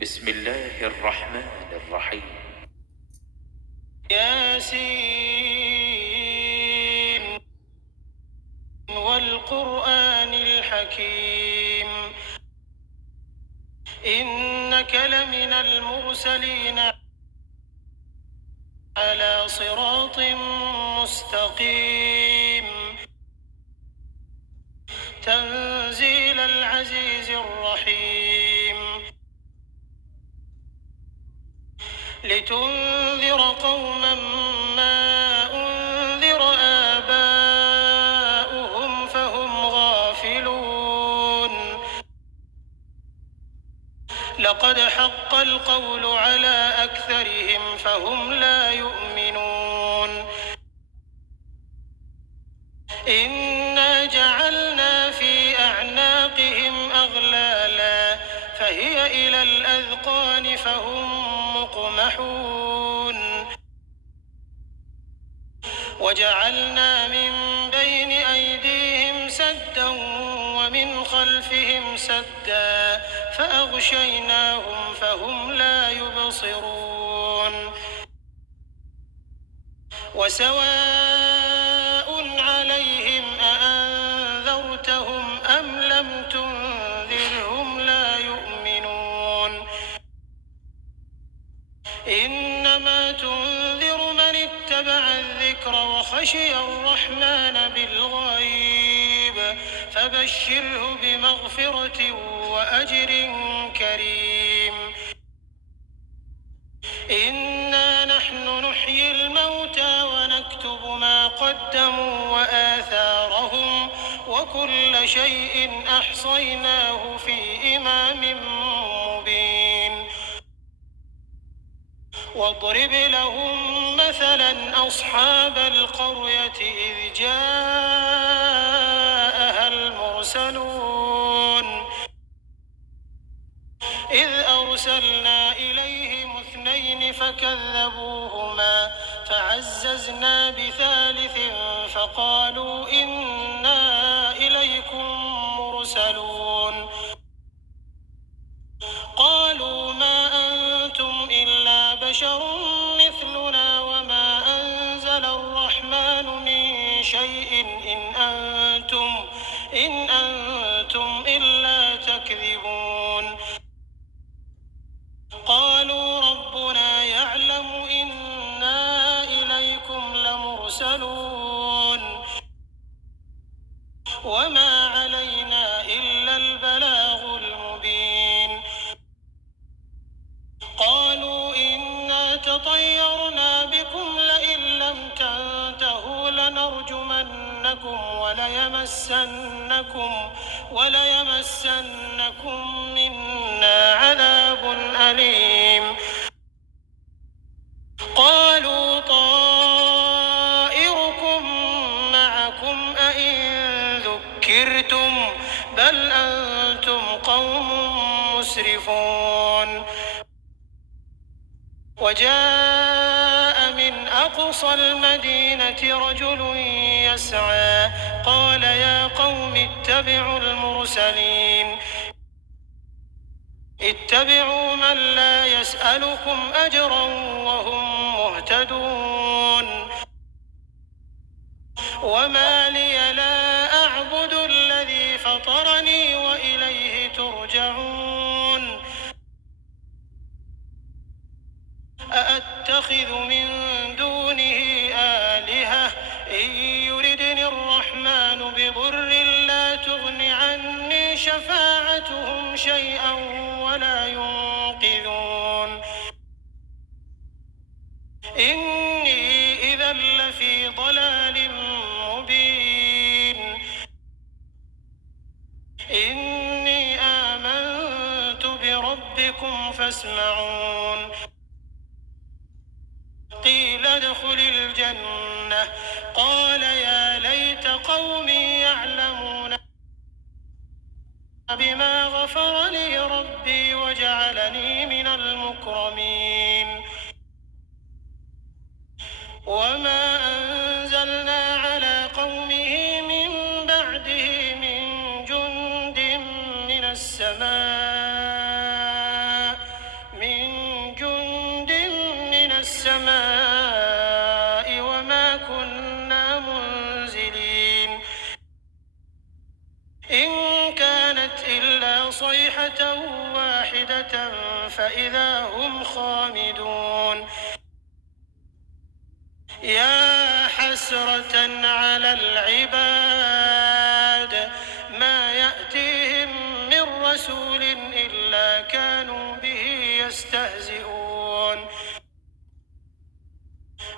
بسم الله الرحمن الرحيم. ياسين والقرآن الحكيم إنك لمن المرسلين على صراط مستقيم تنزيل العزيز الرحيم لتنذر قوما ما أنذر آباؤهم فهم غافلون لقد حق القول على أكثرهم فهم لا يؤمنون إنا جعلنا في أعناقهم أغلالا فهي إلى الأذقان فهم مقمحون وجعلنا من بين أيديهم سدا ومن خلفهم سدا فأغشيناهم فهم لا يبصرون وسواء عليهم أأنذرتهم أم لم تنذرهم لا يؤمنون إنما تنذر من اتبع الذكر وخشي الرحمن بالغيب فبشره بمغفرة وأجر كريم إنا نحن نحيي الموتى ونكتب ما قدموا وآثارهم وكل شيء أحصيناه في إمام مبين واضرب لهم مثلا أصحاب القرية إذ جاءها المرسلون إذ أرسلنا إليهم اثنين فكذبوهما فعززنا بثالث فقالوا إنا إليكم مرسلون قالوا ما أنتم إلا بشر مثلنا وما أنزل الرحمن من شيء إن أنتم إلا تكذبون قالوا ربنا يعلم إنا إليكم لمرسلون وما علينا إلا البلاغ المبين قالوا إنا تطيرنا بكم لئن لم تنتهوا لنرجمنكم وليمسنكم منا عذاب أليم قالوا طائركم معكم أئن ذكرتم بل أنتم قوم مسرفون وجاء من أقصى المدينة رجل يسعى قال يا قوم اتبعوا المرسلين اتبعوا من لا يسألكم أجرا وهم مهتدون وما لي لا أعبد الذي فطرني وإليه ترجعون أأتخذ من دونه آلهة إن يردني الرحمن بضر لا تغن عني شفاعتهم شيئا ولا ينقذون إني إذا لفي ضلال مبين إني آمنت بربكم فاسمعون قيل ادخل الجنة قال يا ليت قومي يعلمون بما غفر لي ربي وجعلني من المكرمين وما أنزلنا على قومه من بعده من جند من السماء صيحة واحدة فإذا هم خامدون يا حسرة على العباد ما يأتيهم من رسول إلا كانوا به يستهزئون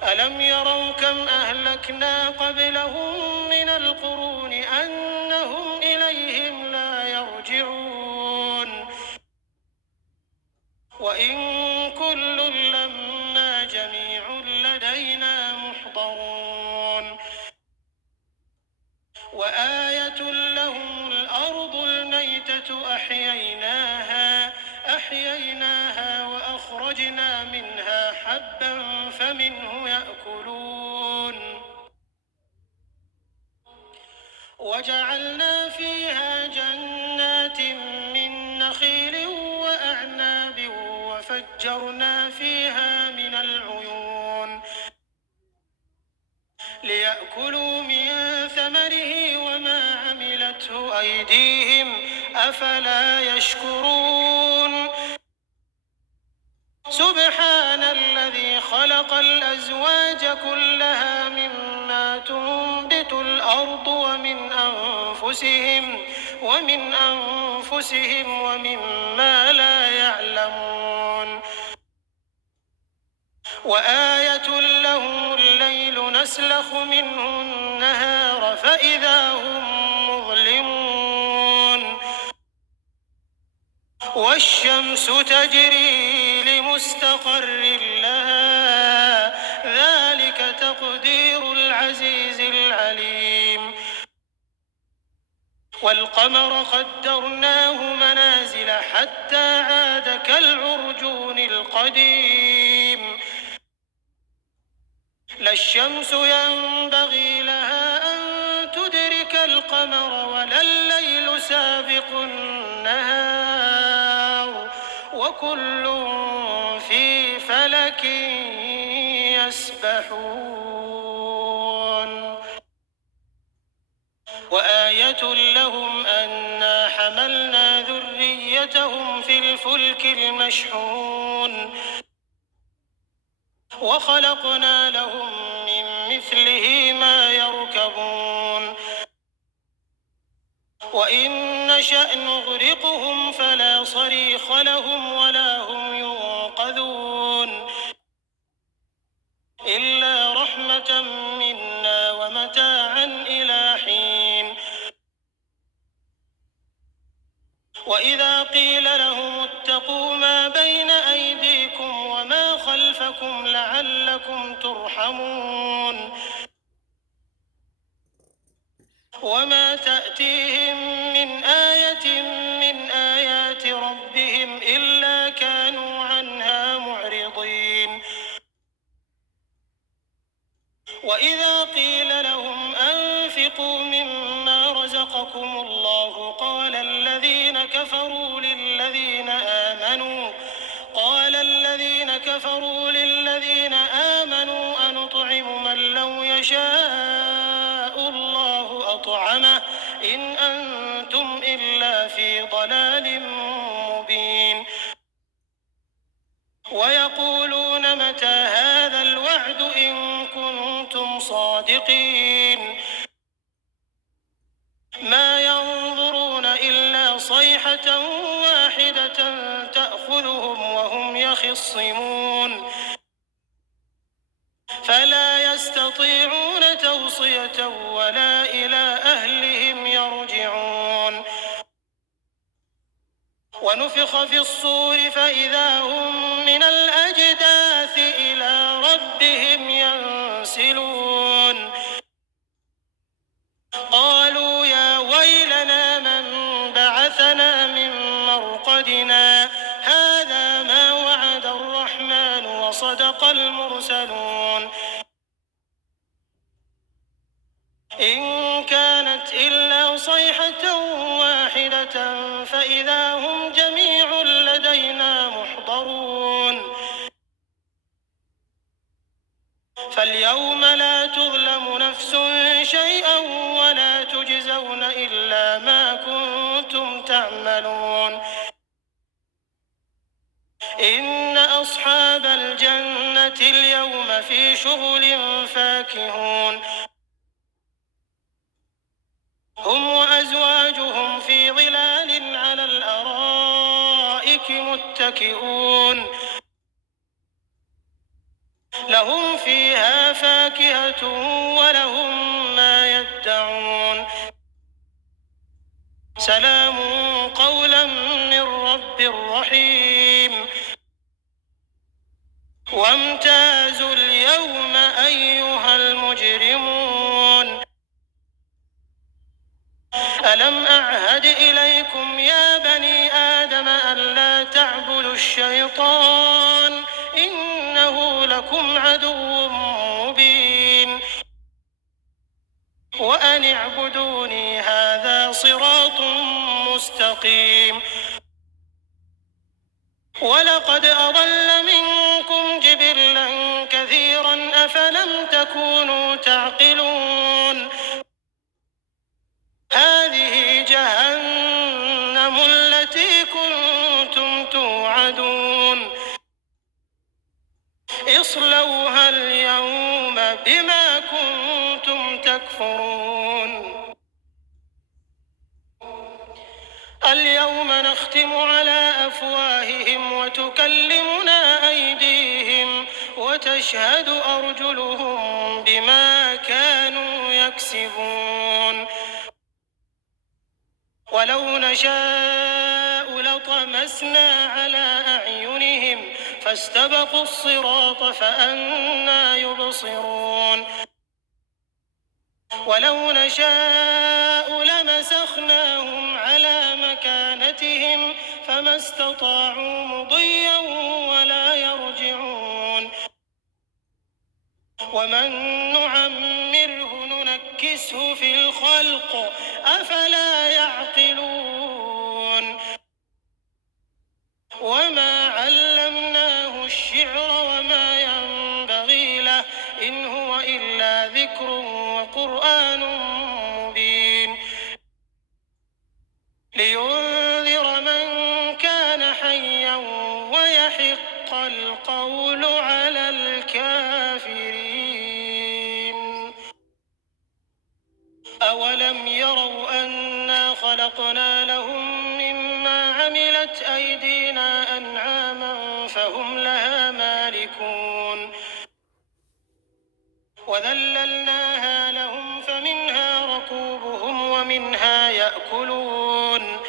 ألم يروا كم أهلكنا قبلهم من القرون أنهم إليهم لا يرجعون وإن كل لما جميع لدينا محضرون وآية لهم الأرض الميتة أحييناها وأخرجنا منها حبا فمنه يأكلون وجعلنا فيها جنات من نخيل وأعناب وفجرنا فيها من العيون ليأكلوا من ثمره وما عملته أيديهم أفلا يشكرون سبحان الذي خلق الأزواج كلها مما تنبت الأرض ومن أنفسهم ومما لا يعلمون وآية لهم الليل نسلخ منه النهار فإذا هم مظلمون والشمس تجري لمستقر لها ذلك تقدير العزيز العليم والقمر قدرناه منازل حتى عاد كالعرجون القديم لا الشمس ينبغي لها أن تدرك القمر ولا الليل سابق النهار وكل في فلك يسبحون وآية لهم أنا حملنا ذريتهم في الفلك المشحون وخلقنا لهم من مثله ما يركبون وإن نشأ نغرقهم فلا صريخ لهم ولا هم ينقذون إلا رحمة منا ومتاعا إلى حين وإذا قيل لهم اتقوا ما بين أيديكم وما خلفكم لعلكم ترحمون وما تأتيهم من آية من آيات ربهم إلا كانوا عنها معرضين وإذا قيل لهم أنفقوا مما رزقكم الله قال الذين كفروا للذين آمنوا أنطعم من لو يشاء الله أطعمه إن أنتم إلا في ضلال مبين ويقولون متى هذا الوعد إن كنتم صادقين ما ينظرون إلا صيحة واحدة تأخذهم وهم يخصمون فلا يستطيعون توصية ولا إلى أهلهم يرجعون ونفخ في الصور فإذا هم من الأجداث إلى ربهم ينسلون قالوا يا ويلنا من بعثنا من مرقدنا هذا ما وعد الرحمن وصدق المرسلون إن كانت إلا صيحة واحدة فإذا هم جميع لدينا محضرون فاليوم لا تظلم نفس شيئا ولا تجزون إلا ما كنتم تعملون إن أصحاب الجنة اليوم في شغل فاكهون هم وأزواجهم في ظلال على الأرائك متكئون لهم فيها فاكهة ولهم ما يدعون سلام قولا من رب رحيم وامتازوا اليوم أيها المجرمون ألم أعهد إليكم يا بني آدم ألا تعبدوا الشيطان إنه لكم عدو مبين وأن اعبدوني هذا صراط مستقيم ولقد أضل منكم جبلا كثيرا أفلم تكونوا تعقلون هذه جهنم التي كنتم توعدون اصلوها اليوم بما كنتم تكفرون اليوم نختم على أفواههم وتكلمنا أيديهم وتشهد أرجلهم بما كانوا يكسبون ولو نشاء لطمسنا على أعينهم فاستبقوا الصراط فأنى يبصرون ولو نشاء لمسخناهم على مكانتهم فما استطاعوا مضيا ولا يرجعون ومن نعمره ننكسه في الخلق أفلا يعقلون وما علمناه الشعر وما ينبغي له إن هو إلا ذكر وقرآن مبين لينذر من كان حيا ويحق القول على الكافرين أولم يروا أنا خلقنا لهم مما عملت أيدينا أنعاما فهم لها مالكون وذللناها لهم فمنها ركوبهم ومنها يأكلون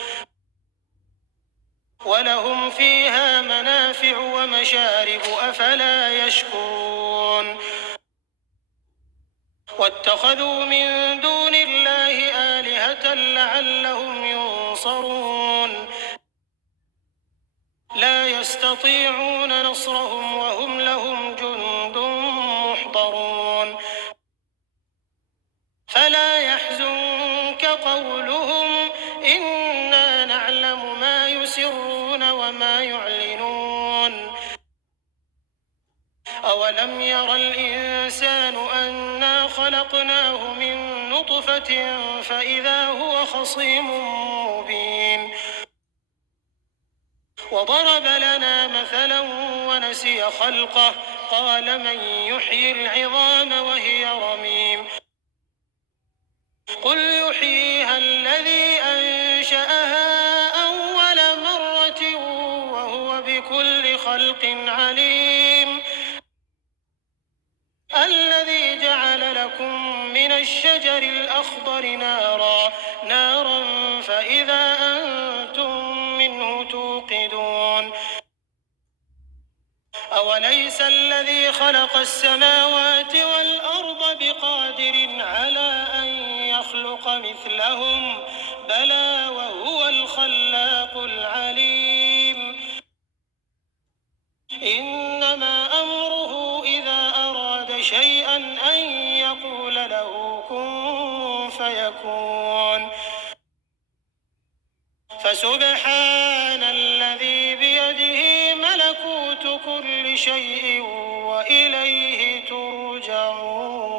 ولهم فيها منافع ومشارب أفلا يشكرون واتخذوا من دون الله آلهة لعلهم ينصرون لا يستطيعون نصرهم وهم لهم جند محضرون فلا يحزنك قولهم إنا نعلم ما يسرون وما يعلنون أولم ير الإنسان أنا خلقناه من نطفة فإذا هو خصيم مبين وضرب لنا مثلا ونسي خلقه قال من يحيي العظام وهي رميم قل يحييها الذي أنشأها أول مرة وهو بكل خلق عليم الذي جعل لكم من الشجر الأخضر نارا فإذا أنتم منه توقدون أوليس الذي خلق السماوات والأرض بقادر على أن يخلق مثلهم بلى وهو الخلاق العليم إنما أمره إذا أراد شيئا أن يقول له كن فيكون فسبحان الذي بيده ملكوت كل شيء وإليه ترجعون